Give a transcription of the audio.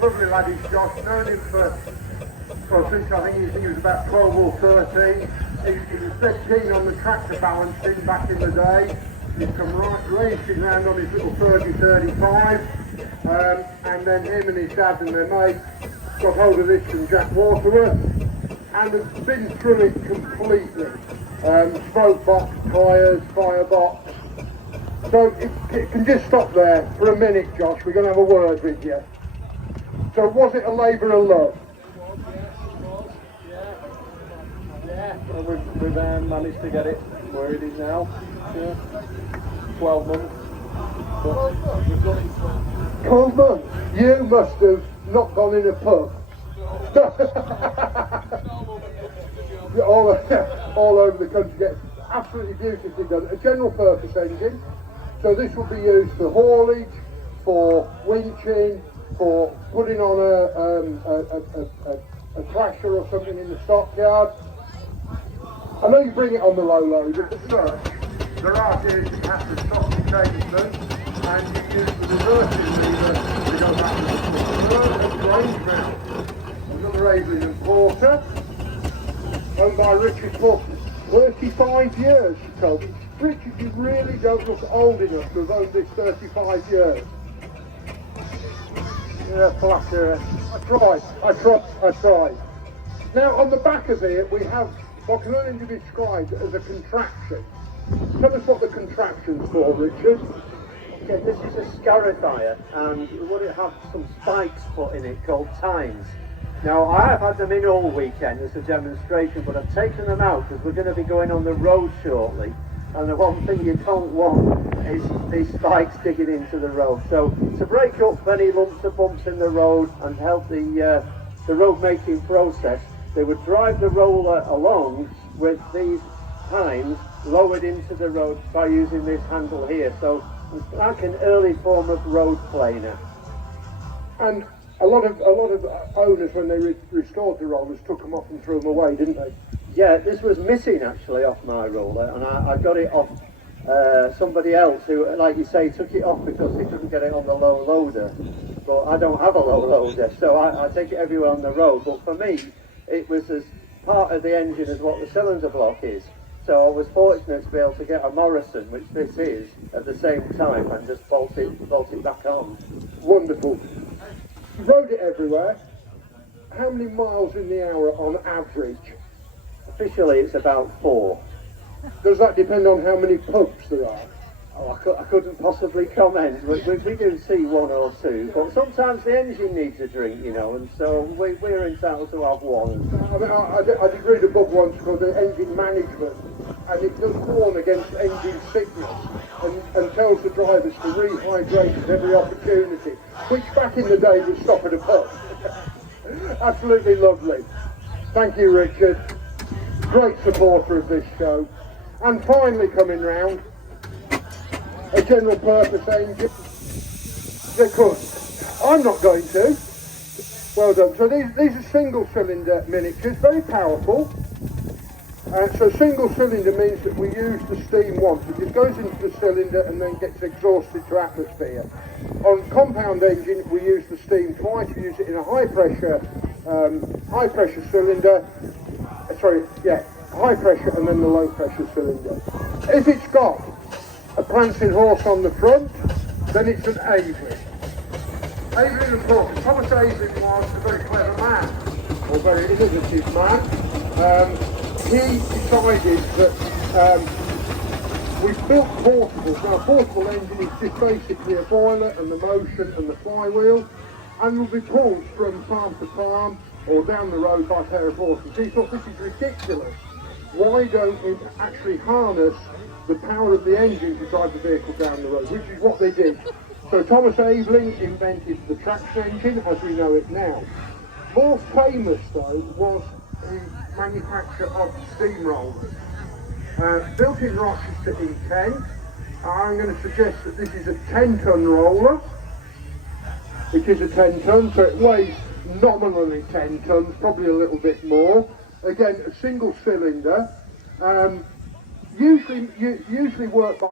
Lovely lad is Josh, known him for, well, since I think he was about 12 or 13. He was dead keen on the tractor balancing back in the day. He'd come racing around on his little Fergie 35, and then him and his dad and their mate got hold of this from Jack Waterworth and have been through it completely. Smoke box, tyres, firebox. So it can just stop there for a minute, Josh. We're going to have a word with you. So was it a labour of love? Yeah, and we've managed to get it where it is now. Yeah. 12 months. But we've done it 12 months? You must have not gone in a pub. all over the country. Gets absolutely beautifully done. A general purpose engine. So this will be used for haulage, for winching, for putting on a thrasher or something in the stockyard. I know you bring it on the low load, but as such, there are days you have to stop and change them, and you use the reversing lever to go back to the range mount. Another Avelin and Porter, owned by Richard for 35 years, she told me. Richard, you really don't look old enough to have owned this 35 years. Yeah, flatterer. I tried. Now, on the back of it, we have what can only be described as a contraption. Tell us what the contraption's for, Richard. Okay, this is a scarifier, and we want to have some spikes put in it called tines. Now, I have had them in all weekend as a demonstration, but I've taken them out because we're going to be going on the road shortly. And the one thing you don't want is these spikes digging into the road. So to break up any lumps or bumps in the road and help the road making process, they would drive the roller along with these tines lowered into the road by using this handle here. So it's like an early form of road planer. And a lot of owners, when they restored the rollers, took them off and threw them away, didn't they? Yeah, this was missing actually off my roller, and I got it off somebody else who, like you say, took it off because he couldn't get it on the low loader. But I don't have a low loader, so I take it everywhere on the road. But for me, it was as part of the engine as what the cylinder block is. So I was fortunate to be able to get a Morrison, which this is, at the same time, and just bolt it back on. Wonderful. You rode it everywhere. How many miles in the hour on average? Officially, it's about 4. Does that depend on how many pubs there are? Oh, I couldn't possibly comment. We do see 1 or 2, but sometimes the engine needs a drink, you know, and so we're entitled to have 1. I mean, I did read a book once called The Engine Management, and it does warn against engine sickness and tells the drivers to rehydrate at every opportunity, which back in the day would stop at a pub. Absolutely lovely. Thank you, Richard. Great supporter of this show. And finally coming round, a general purpose engine. They could. I'm not going to. Well done. So these are single cylinder miniatures, very powerful. So single cylinder means that we use the steam once. It just goes into the cylinder and then gets exhausted to atmosphere. On compound engine, we use the steam twice. We use it in a high pressure cylinder. High pressure and then the low pressure cylinder. If it's got a prancing horse on the front, then it's an Avelin. Avelin, of course, Thomas Avelin was a very clever man, or very innovative man. He decided that we built portables. Now, a portable engine is just basically a boiler and the motion and the flywheel, and will be pulled from farm to farm or down the road by a pair of horses. He thought, this is ridiculous. Why don't we actually harness the power of the engine to drive the vehicle down the road, which is what they did. So Thomas Avelin invented the traction engine as we know it now. More famous, though, was the manufacture of steamrollers. Built in Rochester in Kent. I'm going to suggest that this is a 10-ton roller. It is a 10-ton, so it weighs nominally 10 tons, probably a little bit more. Again, a single cylinder. Usually work by